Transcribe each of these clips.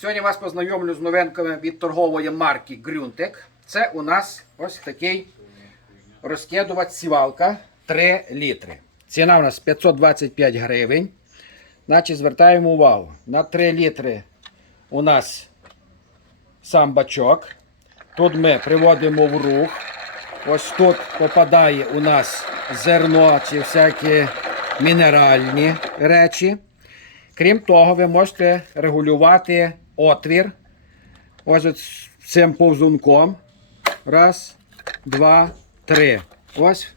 Сьогодні вас познайомлю з новинками від торгової марки Грюнтек. Це у нас ось такий розкидувач сівалка 3 літри. Ціна у нас 525 гривень. Значить, звертаємо увагу. На 3 літри у нас сам бачок. Тут ми приводимо в рух. Ось тут попадає у нас зерно чи всякі мінеральні речі. Крім того, ви можете регулювати отвір. Ось от цим повзунком. Раз, два, три. Ось.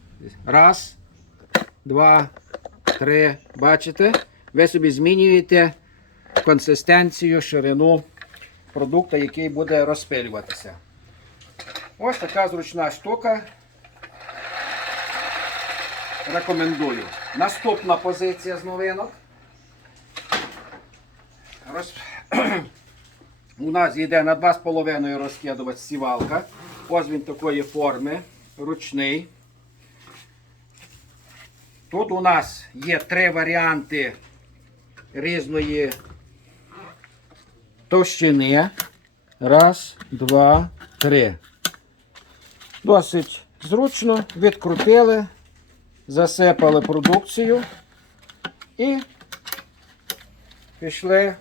Раз, два, три. Бачите? Ви собі змінюєте консистенцію, ширину продукту, який буде розпилюватися. Ось така зручна штука. Рекомендую. Наступна позиція з новинок. Роз... У нас йде на 2,5 розкидувач сівалка. Ось він такої форми, ручний. Тут у нас є три варіанти різної товщини. Раз, два, три. Досить зручно. Відкрутили, засипали продукцію і пішли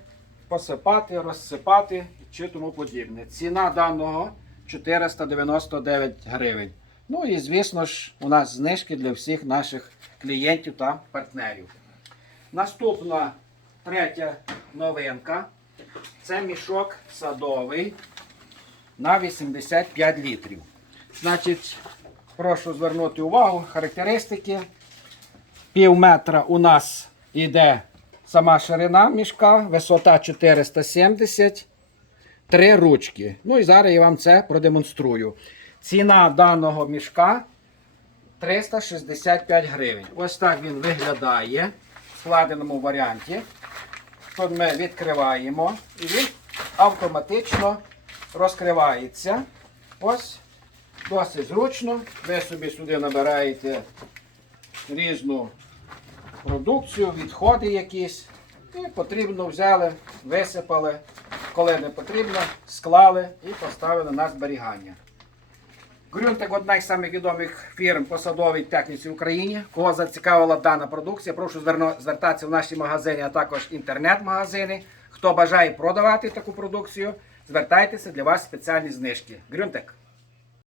посипати, розсипати чи тому подібне. Ціна даного 499 гривень. Ну і звісно ж, у нас знижки для всіх наших клієнтів та партнерів. Наступна третя новинка це мішок садовий на 85 літрів. Значить, прошу звернути увагу, характеристики. Пів метра у нас йде сама ширина мішка, висота 470, три ручки. Ну і зараз я вам це продемонструю. Ціна даного мішка 365 гривень. Ось так він виглядає в складеному варіанті. Тут ми відкриваємо і він автоматично розкривається. Ось досить зручно. Ви собі сюди набираєте різну продукцію, відходи якісь. І потрібно взяли, висипали. Коли не потрібно, склали і поставили на зберігання. Грюнтек одна із самих відомих фірм по садовій техніці в Україні. Кого зацікавила дана продукція, прошу звертатися в наші магазини, а також інтернет-магазини. Хто бажає продавати таку продукцію, звертайтеся для вас спеціальні знижки. Грюнтек.